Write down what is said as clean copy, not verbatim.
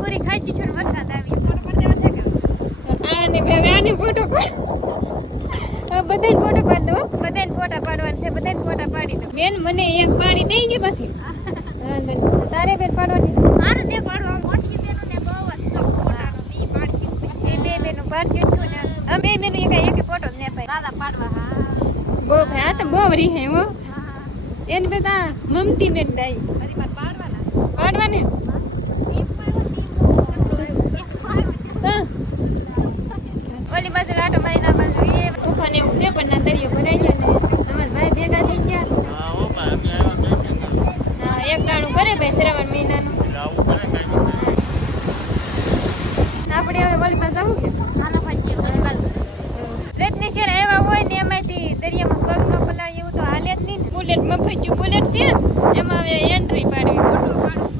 પાણીપુરી ખાઈ ગઈ છું વરસાદ આવી ફોટો પાડી દેવા છે કે આને ફોટો બધાને ફોટો પાડી દો બધાને ફોટા પાડવાના છે બધાને ફોટા પાડી દો બેન મને એક પાડી દઈ ગઈ પછી તારે બેન પાડવાની મારે ને પાડવા મોટી બેનો ને બહુ જ સપોર્ટાનો દી પાડી એ બે બેનો પાડજો છું ને અમે બેનો એક ફોટો ને પાડી દાદા પાડવા હા બહુ ભાઈ તો બહુ રી હે હો એને બેટા મમતી બેન દાઈ હજી માર પાડવાને ઓલી બાજુ લાટો મહિના બાજુ એ ઉફાને એવું છે પણ ના દરિયો ભરાઈ ગયો ને અમાર ભાઈ ભેગા થઈ ગયા હા એક ગાણું કરે ભાઈ શ્રાવણ મહિનાનું આપણે હવે ઓલી બાજુ જવું કે નાના ભાઈ ઓલી બાજુ પ્રયત્ન શેર એવા હોય ને એમાંથી દરિયામાં પગ ન પલાય એવું તો હાલે જ નહીં ને બુલેટ મફત બુલેટ છે એમાં હવે એન્ટ્રી પાડવી ફોટો પાડવું